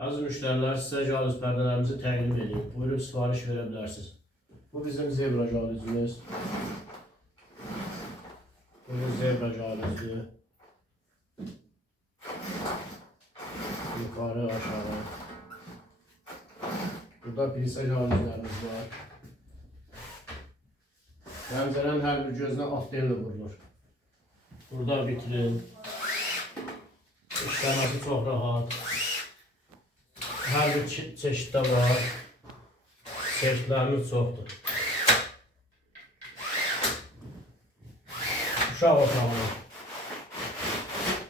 Aziz müştərilər, sizə jalüz pərdələrimizi təqdim edeyim. Buyurub sifariş verə bilərsiniz. Bu bizim zebra jalüzümüz. Bu zebra jalüzü. Yukarı, aşağı. Burada pilsə jalüzlərimiz var. Pəncərənin hər bir gözünə afterlə vurulur. Burada vitrin. İşləməsi çox rahat. Hər bir çeşiddə var. Çeşidlərimiz çoxdur. Uşaq otağına.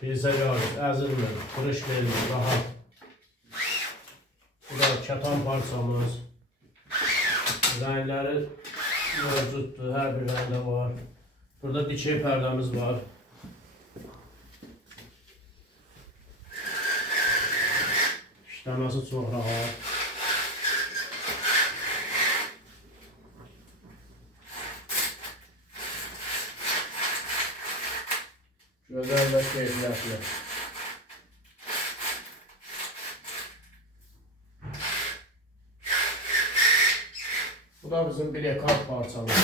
Pilsə jalüz, əzilmir, qırış verilmir, rahat. Bu da kətan parçamız. Rəngləri mövcuddur, hər bir rəngdə var. Burada dikey pərdəmiz var. İşləməsi çox rahat. Gözəl və keyfiyyətli. Bu da bizim bilekart parçamız.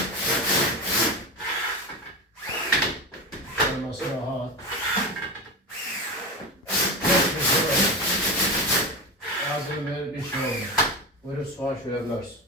İşləməsi rahat. Hazır bir şey oldu. Buyurun sipariş verebilirsiniz.